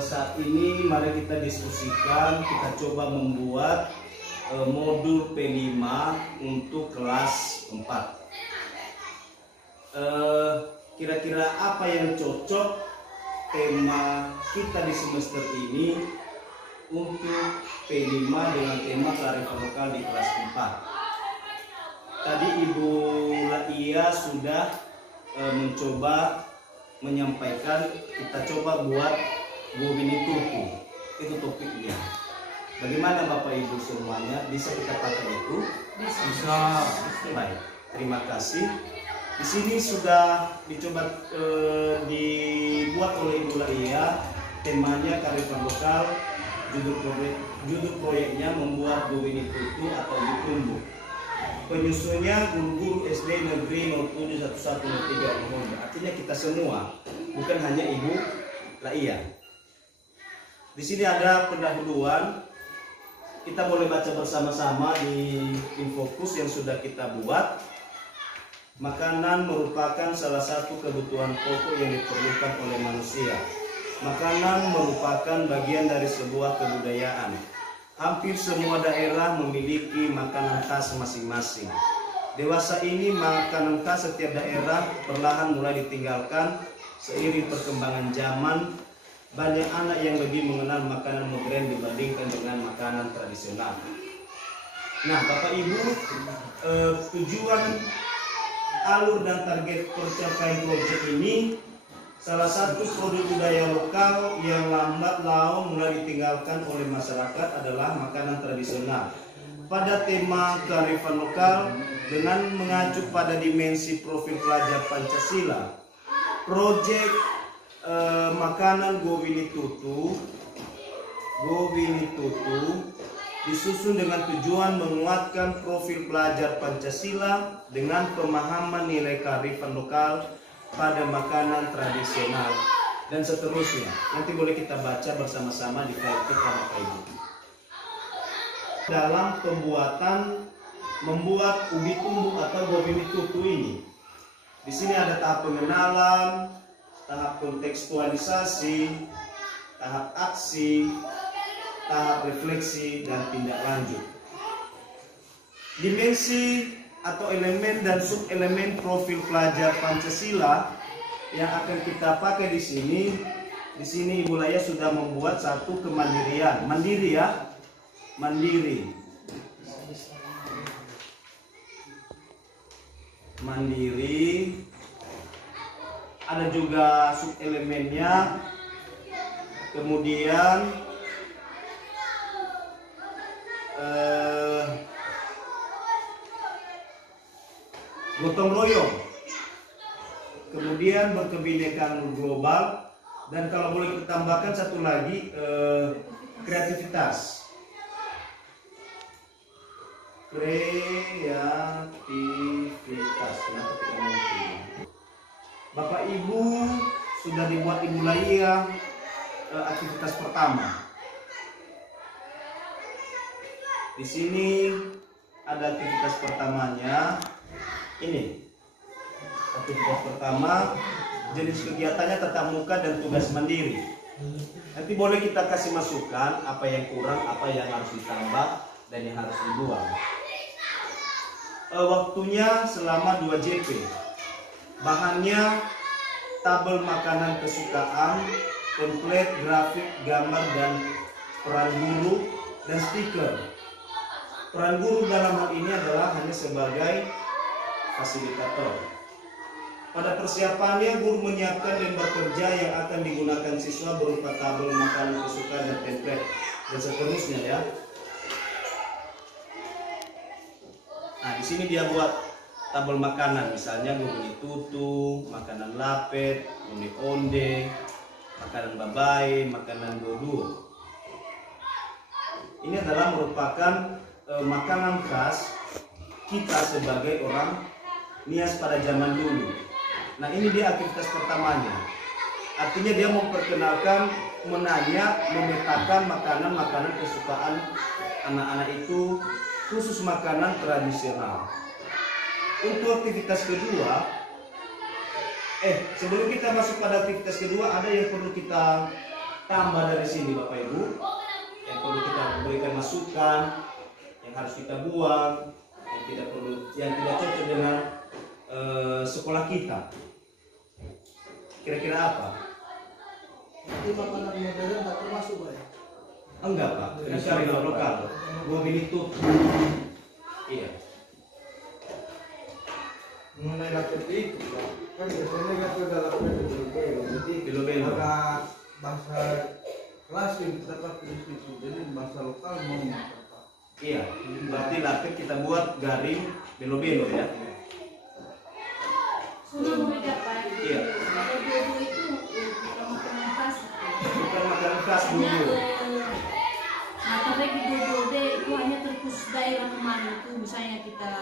Saat ini mari kita diskusikan, kita coba membuat modul P5 untuk kelas 4. Kira-kira apa yang cocok tema kita di semester ini untuk P5 dengan tema kearifan lokal di kelas 4. Tadi Ibu Laia sudah mencoba menyampaikan, kita coba buat Gowini Tutu, itu topiknya. Bagaimana Bapak Ibu semuanya, bisa kita pakai itu? Bisa. Baik, terima kasih. Di sini sudah dicoba dibuat oleh Ibu Laia, temanya kearifan lokal. Judul proyeknya membuat Gowini Tutu atau Ditumbuh. Penyusunnya guru-guru SD Negeri 071103 Artinya kita semua, bukan hanya Ibu Laia. Di sini ada pendahuluan. Kita boleh baca bersama-sama di infokus yang sudah kita buat. Makanan merupakan salah satu kebutuhan pokok yang diperlukan oleh manusia. Makanan merupakan bagian dari sebuah kebudayaan. Hampir semua daerah memiliki makanan khas masing-masing. Dewasa ini makanan khas setiap daerah perlahan mulai ditinggalkan seiring perkembangan zaman. Banyak anak yang lebih mengenal makanan modern dibandingkan dengan makanan tradisional. Nah, Bapak Ibu, tujuan, alur dan target pencapaian proyek ini, salah satu produk budaya lokal yang lambat laun mulai ditinggalkan oleh masyarakat adalah makanan tradisional. Pada tema kearifan lokal dengan mengacu pada dimensi profil pelajar Pancasila, proyek makanan Gowini Tutu disusun dengan tujuan menguatkan profil pelajar Pancasila dengan pemahaman nilai kearifan lokal pada makanan tradisional dan seterusnya. Nanti boleh kita baca bersama-sama di KRT Bapak Ibu. Dalam membuat ubi tumbuh atau Gowini Tutu ini, di sini ada tahap pengenalan, tahap kontekstualisasi, tahap aksi, tahap refleksi, dan tindak lanjut. Dimensi atau elemen dan subelemen profil pelajar Pancasila yang akan kita pakai di sini. Di sini Ibu Laia sudah membuat satu kemandirian, mandiri ya, mandiri. Ada juga subelemennya, kemudian gotong royong, kemudian berkebinekaan global, dan kalau boleh kita tambahkan satu lagi, kreativitas. Kenapa tidak mungkin? Bapak Ibu sudah dibuat Ibu Laia aktivitas pertama. Di sini ada aktivitas pertamanya. Ini aktivitas pertama, jenis kegiatannya tatap muka dan tugas mandiri. Nanti boleh kita kasih masukan apa yang kurang, apa yang harus ditambah dan yang harus dibuang. Waktunya selama 2 JP. Bahannya tabel makanan kesukaan, template, grafik, gambar, dan peran guru dan stiker. Peran guru dalam hal ini adalah hanya sebagai fasilitator. Pada persiapannya, guru menyiapkan lembar kerja yang akan digunakan siswa berupa tabel makanan kesukaan dan template dan seterusnya ya. Nah, di sini dia buat tabel makanan, misalnya Gowini Tutu, makanan lapet, onde-onde, makanan babai, makanan dodur. Ini adalah merupakan makanan khas kita sebagai orang Nias pada zaman dulu. Nah, ini dia aktivitas pertamanya. Artinya dia memperkenalkan, menanya, memetakan makanan-makanan kesukaan anak-anak itu, khusus makanan tradisional. Untuk aktivitas kedua, Sebelum kita masuk pada aktivitas kedua, ada yang perlu kita tambah dari sini Bapak Ibu. Yang perlu kita berikan masukan, yang harus kita buang, yang tidak cocok dengan sekolah kita. Kira-kira apa? Itu makanan modern tak termasuk, Pak ya? Enggak Pak, ini karena lokal. Mobil itu, iya. Mengenai laptop itu, Pak, kan biasanya kan ada laptop jadi Bilo-bilo. agak bahasa klasik kita pakai di situ, jadi bahasa lokal mau apa? Iya, berarti laptop kita buat garing belo-belo ya. Sudah berbeda Pak. Iya. Kalau dulu itu bukan makanan khas. Bukan makanan khas dulu. Mata bagi dulu deh itu hanya terkhusus daerah kemana itu, misalnya kita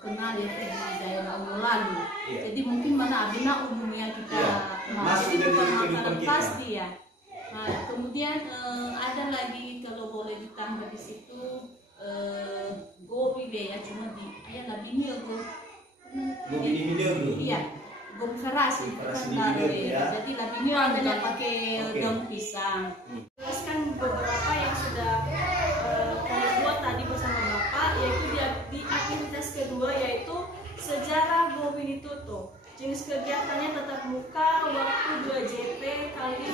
kenal ya di daerah Lalu. Iya. Jadi mungkin mana abina umumnya kita Iya. kenal. Masuk Jadi dari bukan kehidupan makanan kita. khas dia. Nah, kemudian ada lagi kalau boleh ditambah di situ gobi deh ya, cuma ya nggak bini ya Gobi di video tuh. Iya, gobi keras itu Keras kan di baru video, ya. ya. Jadi labini orang nggak pakai Oke. daun pisang. Jelaskan beberapa yang sudah kami buat tadi bersama Bapak, yaitu di aktivitas kedua yaitu sejarah Bobini Tutu. Jenis kegiatannya tatap muka, waktu 2 JP kali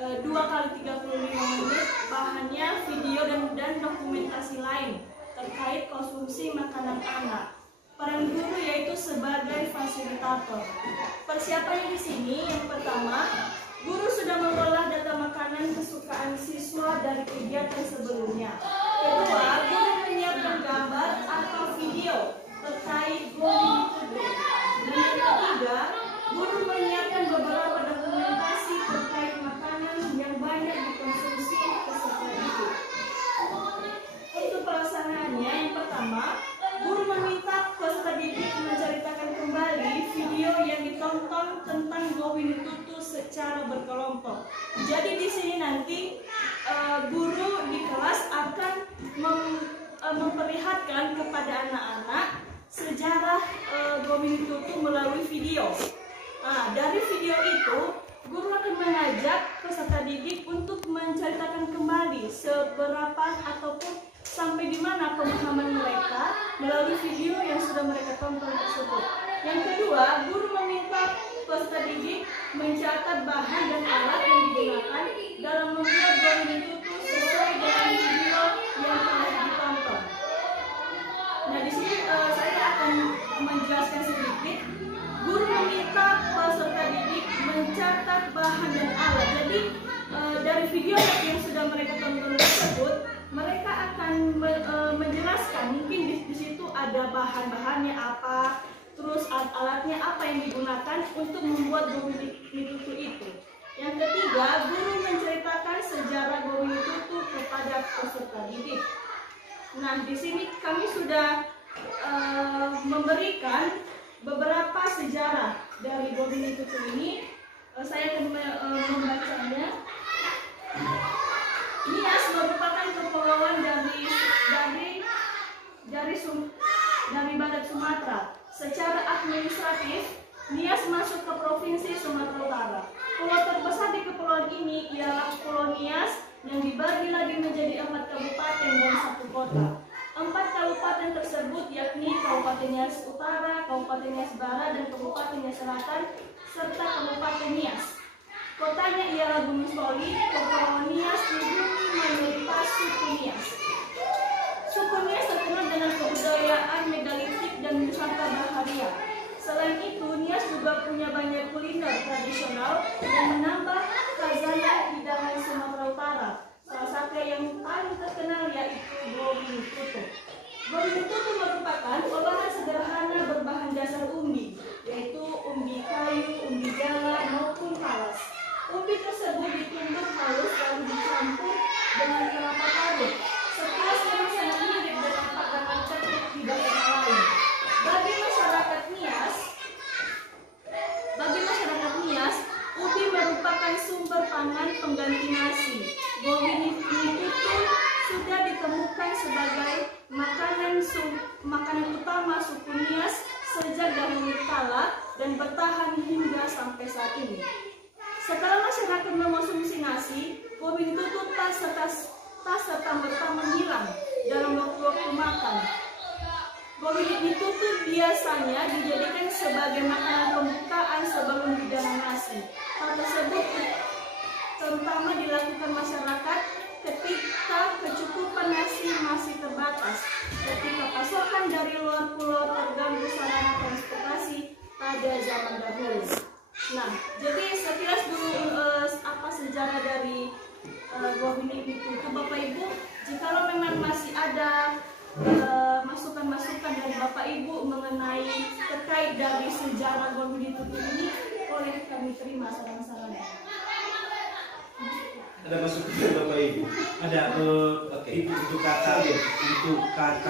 2 kali 35 menit, bahannya video dan dokumentasi lain terkait konsumsi makanan anak. Peran guru yaitu sebagai fasilitator. Persiapannya di sini yang pertama, guru sudah mengolah data makanan kesukaan siswa dari kegiatan sebelumnya. Kedua, guru menyiapkan gambar atau video terkait Bobini Tutu. Dan yang ketiga, guru menyiapkan beberapa dokumentasi terkait makanan yang banyak dikonsumsi peserta didik. Untuk pelaksanaannya, yang pertama, guru meminta peserta didik menceritakan kembali video yang ditonton tentang Bobini Tutu secara berkelompok. Jadi di sini nanti guru di kelas akan memperlihatkan kepada anak-anak sejarah Bobini Tutu melalui video. Nah, dari video itu, guru akan mengajak peserta didik untuk menceritakan kembali seberapa ataupun sampai di mana pemahaman mereka melalui video yang sudah mereka tonton tersebut. Yang kedua, guru meminta peserta didik mencatat bahan dan alat yang digunakan dalam membuat Bobini Tutu sesuai dengan video yang telah ditonton. Nah, di sini saya akan menjelaskan sedikit. Guru meminta peserta didik mencatat bahan dan alat. Jadi dari video yang sudah mereka tonton tersebut, mereka akan menjelaskan mungkin di situ ada bahan-bahannya apa, terus alat-alatnya apa yang digunakan untuk membuat Bobini Tutu itu. Yang ketiga, guru menceritakan sejarah Bobini Tutu kepada peserta didik. Nah, di sini kami sudah memberikan beberapa sejarah dari Bobini Tutu ini. Saya akan membacanya. Nias merupakan kepulauan dari Badak Sumatera. Secara administratif, Nias masuk ke Provinsi Sumatera Utara. Pulau terbesar di kepulauan ini ialah Pulau Nias yang dibagi lagi menjadi 4 kabupaten dan 1 kota. 4 kabupaten tersebut yakni Kabupaten Nias Utara, Kabupaten Nias Barat, dan Kabupaten Nias Selatan, serta Kabupaten Nias. Kotanya ialah Gunung Soli. Kepulauan Nias dihuni mayoritas suku Nias. Suku Nias terkenal dengan kebudayaan megalitik dan wisata bahagia. Selain itu, Nias juga punya banyak kuliner tradisional yang menambah khazanah hidangan Sumatera Utara. Salah satu yang paling terkenal yaitu Bobini Tutu. Bobini Tutu merupakan olahan sederhana berbahan dasar umbi, yaitu umbi kayu, umbi jala, maupun talas. Umbi tersebut ditumbuk halus lalu dicampur dengan kelapa parut. Sekilas memang sangat mirip dengan padanan cetuk di daerah lain. Bagi masyarakat Nias, ubi merupakan sumber pangan pengganti nasi. Bobini Tutu sudah ditemukan sebagai makanan utama suku Nias sejak dahulu kala dan bertahan hingga sampai saat ini. Setelah masyarakat mengonsumsi nasi, gobi ditutup tak serta-merta menghilang dalam waktu-waktu makan. Gobi ditutup biasanya dijadikan sebagai makanan pembukaan sebelum hidangan nasi. Hal tersebut terutama dilakukan masyarakat ketika kecukupan nasi masih terbatas, ketika pasokan dari luar pulau terganggu sarana transportasi pada zaman dahulu. Nah, jadi sekilas dulu apa sejarah dari gobi ditutup, Bapak Ibu. Jikalau memang masih ada masukan-masukan dari Bapak Ibu mengenai terkait dari sejarah gobi ditutup ini, boleh kami terima saran-sarannya. Ada masukan dari Bapak Ibu? Ada untuk kata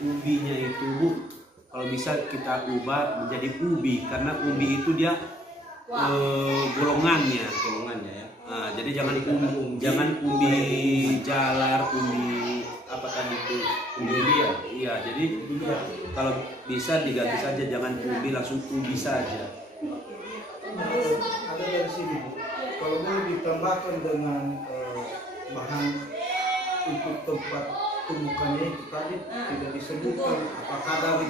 ubinya itu, Bu, kalau bisa kita ubah menjadi ubi, karena ubi itu dia golongannya ya. Nah, jadi jangan ubi jalar, ubi apa tadi itu, ubi ya. Iya, jadi kalau bisa diganti saja, jangan ubi, langsung ubi saja. Ada dari sini, Bu. Kalau boleh ditambahkan dengan bahan untuk tempat tumbukannya itu tadi tidak disebutkan apakah dari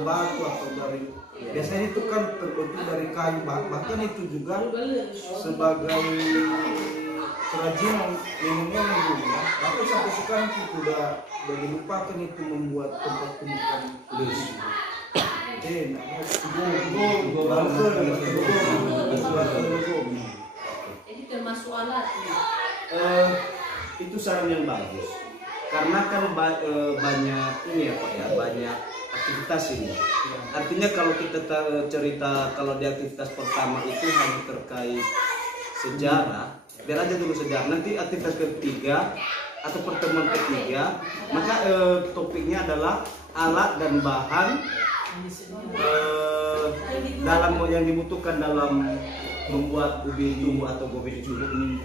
batu atau dari, biasanya itu kan terbentuk dari kayu, bahkan itu juga sebagai kerajinan minumnya ya. Tapi sampai sekarang itu sudah dilupakan itu membuat tempat tumbukan kudus. Jadi termasuk alat. Itu saran yang bagus, karena kan banyak ini ya Pak ya, banyak aktivitas ini. Artinya kalau kita cerita kalau di aktivitas pertama itu hanya terkait sejarah, biar aja dulu sejarah. Nanti aktivitas ketiga atau pertemuan ketiga, maka topiknya adalah alat dan bahan dalam yang dibutuhkan dalam membuat ubi tumbuh atau gobi tumbuh